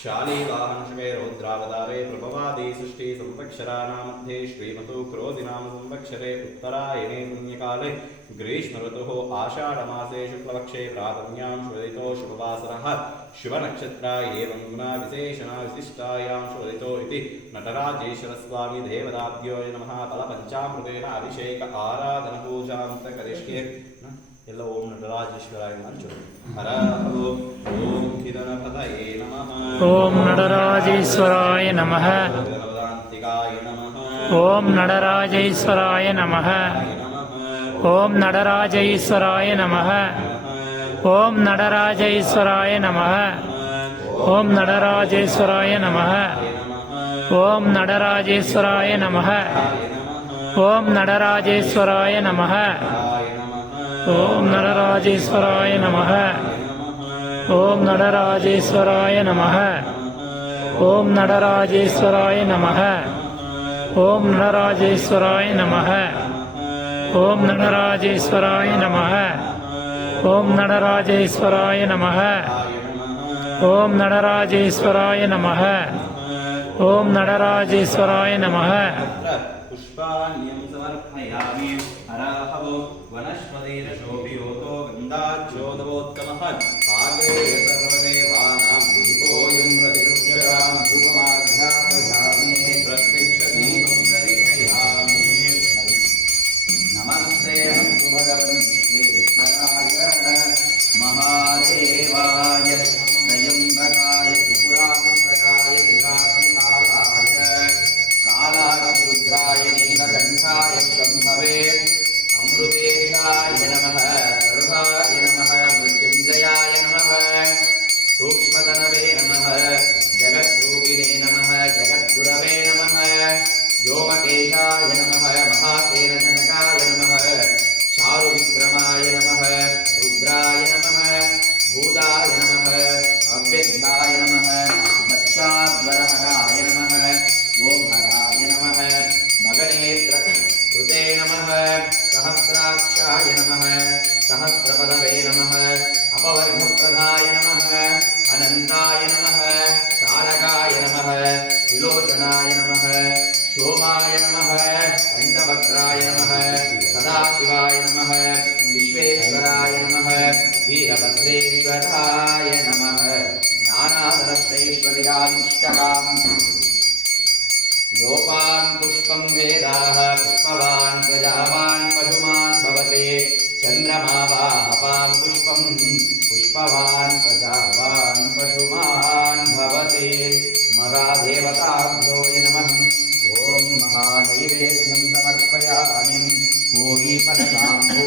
शालीवाहनशमे रौद्रावतारे प्रभवादी सृष्टि संवत्सराणां मध्ये श्रीमतु क्रोधिनां संवत्सरे उत्तरायणे पुण्यकाले ग्रीष्मऋतुः आषाढमासे शुक्लपक्षे प्रातम्यां शोधितो शुभवासरः शुभनक्षत्रा एवं गुणा विशेषणा विशिष्टायां शोधितो इति नटराजेश्वरस्वामी देवदाद्योय नमः फलपञ्चामृतेन अभिषेक आराधनपूजां करिष्ये? ಎಲ್ಲ ಓಂ ನಟರಾಜೇಶ್ವರಾಯ ಮಂಜು ಹರ ಓಂ ಓಂ ಕಿರಣಪತಯೇ ನಮಃ ಓಂ ನಟರಾಜೇಶ್ವರಾಯ ನಮಃ ವೇದಾಂತಿಕಾಯ ನಮಃ ಓಂ ನಟರಾಜೇಶ್ವರಾಯ ನಮಃ ಓಂ ನಟರಾಜೇಶ್ವರಾಯ ನಮಃ ಓಂ ನಟರಾಜೇಶ್ವರಾಯ ನಮಃ ಓಂ ನಟರಾಜೇಶ್ವರಾಯ ನಮಃ ಓಂ ನಟರಾಜೇಶ್ವರಾಯ ನಮಃ ಓಂ ನಟರಾಜೇಶ್ವರಾಯ ನಮಃ ஓம் நடராஜேஸ்வராய நமக. ஓம் நடராஜேஸ்வராய நமக. ஓம் நடராஜேஸ்வராய நமக. ஓம் நடராஜேஸ்வராய நமக. ஓம் நடராஜேஸ்வராய நமக. ஓம் நடராஜேஸ்வராய நமக. ஓம் நடராஜேஸ்வராய நமக. ஓம் நடராஜேஸ்வராய நமக. पुष्पाण्यं समर्पयामि हराहवो वनस्पतिरशोभियोतो गन्धाच्छोदवोत्तमः आग्रे सर्वदेवानां दीपोऽयं प्रतिगृह्यतां धूपमाध्यापयामि प्रत्यक्षदीपं दर्शयामि नमस्ते अस्तु भगवन्तेश्वराय महादेवाय नानादरश्चैश्वर्यादिष्टकाम् योपान् पुष्पं वेदाः पुष्पवान् प्रजावान् पशुमान् भवते। चन्द्रमा वाहपां पुष्पं, पुष्पवान् प्रजावान् पशुमान् भवते। महादेवताभ्यो नमः। ॐ महानैवेद्यं समर्पयामि। महादेवताभ्यो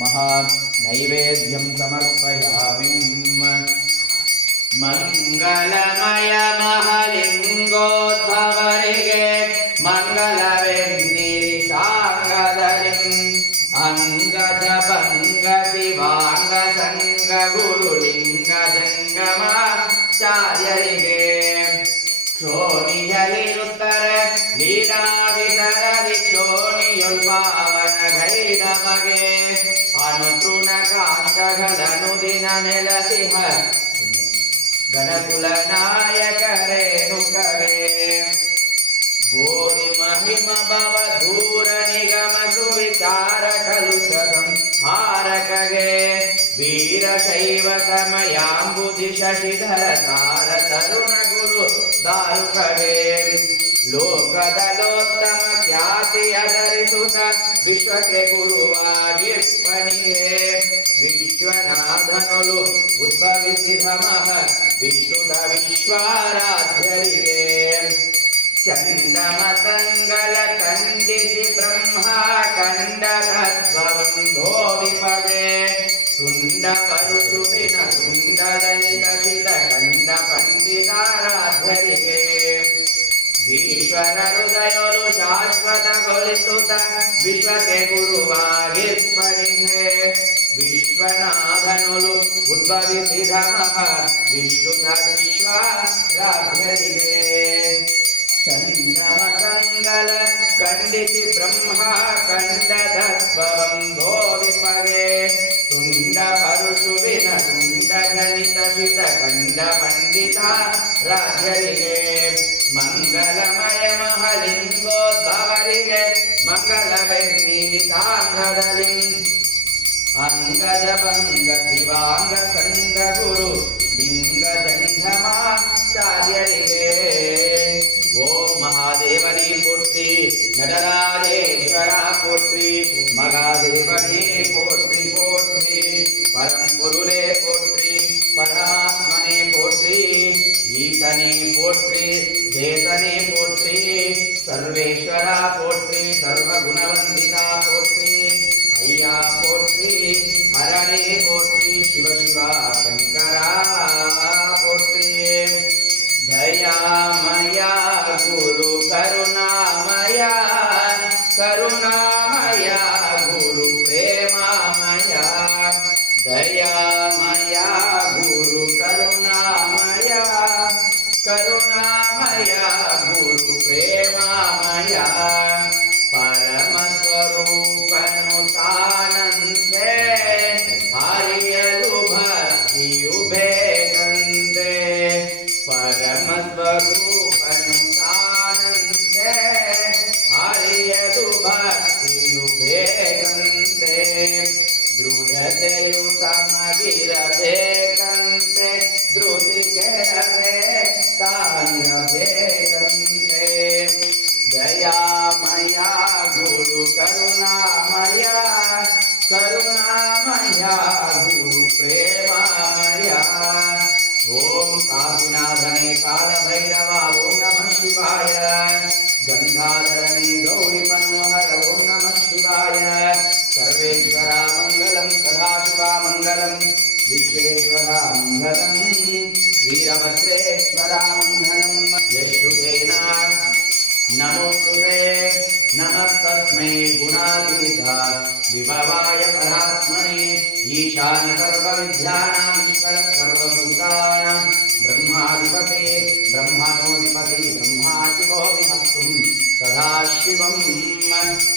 महात् नैवेद्यं समर्पयामि मङ्गलमयमहलिङ्गोद्भवरिगे मङ्गलवेन्निरिसाङ्गदलिम् अङ्गजपङ्गशिवाङ्गसङ्गगुरुलिङ्गजङ्गमाचार्यरिगे ಕ್ಷೋಣಿಯಲಿರುತ್ತರ ಲೀಲಾವಿತರ ಕ್ಷೋಣಿಯೊಲ್ಪಾವನ ಗೈ ನಮಗೆ అనుతృణ కాంతగలను దిన నెలసిహ గణకుల నాయక రేణుకరే భూరి మహిమ భవ దూర నిగమ సువిచార కలుషకం హారకగే వీరశైవ సమయాంబుధి శశిధర సార తరుణ గురు దారుకగే ಲೋಕದಲೋತ್ತಮ ಖ್ಯಾತಿಯ ಧರಿಸುತ್ತ ವಿಶ್ವಕ್ಕೆ ಗುರುವಾಗಿಪ್ಪಣಿಯೇ ವಿಶ್ವನಾಥನಲು ಉದ್ಭವಿಸಿದ ಮಹ ವಿಷ್ಣುತ ವಿಶ್ವಾರಾಧ್ಯರಿಗೆ ಚಂದಮ ತಂಗಲ ಖಂಡಿಸಿ ಬ್ರಹ್ಮ ಕಂಡ ತತ್ವವಂಧೋ ವಿಪಗೆ ತುಂಡ ಪರುಸುವಿನ ತುಂಡದ ನಿರಸಿದ ಈಶ್ವರ ಹೃದಯಲು ಶಾಶ್ವತಗೊಳಿಸುತ್ತ ವಿಶ್ವಕ್ಕೆ ಗುರುವಾಗಿರ್ಪಡಿಗೆ ವಿಶ್ವನಾಥನುಲು ಉದ್ಭವಿಸಿದ ಮಹ ವಿಷ್ಣುತ ವಿಶ್ವ ರಾಧ್ಯರಿಗೆ ಚಂದ್ರಮ ಕಂಗಲ ಖಂಡಿಸಿ ಬ್ರಹ್ಮ ಕಂಡ ತತ್ವಂ ಬೋಧಿಪಗೆ ತುಂಡ ಪರುಷುವಿನ ತುಂಡ ಜನಿತ ಶಿತ ಕಂಡ ಪಂಡಿತ ರಾಜರಿಗೆ மங்களமயமகலிங்கோத்பவரிகே மங்களவெண்ணிதாங்கதலிம் அங்கஜ பங்க திவாங்க சங்க குரு லிங்க ஜங்கமாச்சாரியரிகே ஓம் மகாதேவனே போற்றி நடராஜேஸ்வரா போற்றி mas bagukan विभवाय परात्मने ईशानसर्वविद्यानामीश्वर सर्वभूतानां, ब्रह्माधिपते ब्रह्मणोधिपति ब्रह्माशिवो विहस्तुं सदाशिवं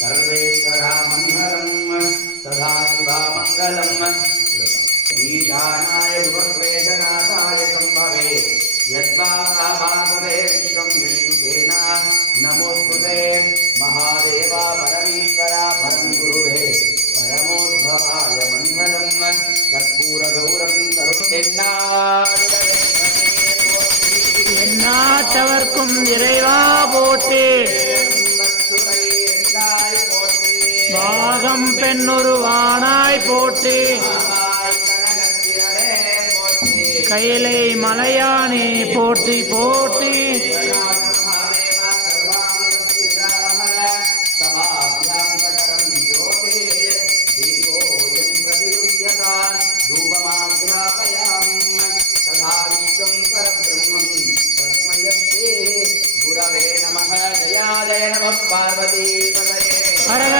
सर्वेश्वरामङ्गलं सदाशिवामङ्गलम्। ईशानाय विवक्लेशनाथाय सम्भवे यद्वासाभासवे विश्वं विष्णुकेन नमोस्तुते महादेव। परमेश्वरा परं गुरुवे परमोद्भवाय मङ्गलम् कर्पूरगौरं करुणारुदये எந்நாட்டவர்க்கும் இறைவா போற்றி பாகம் பெண்ணுருவானாய் போற்றி கைலை மலையானே போற்றி போற்றி Ara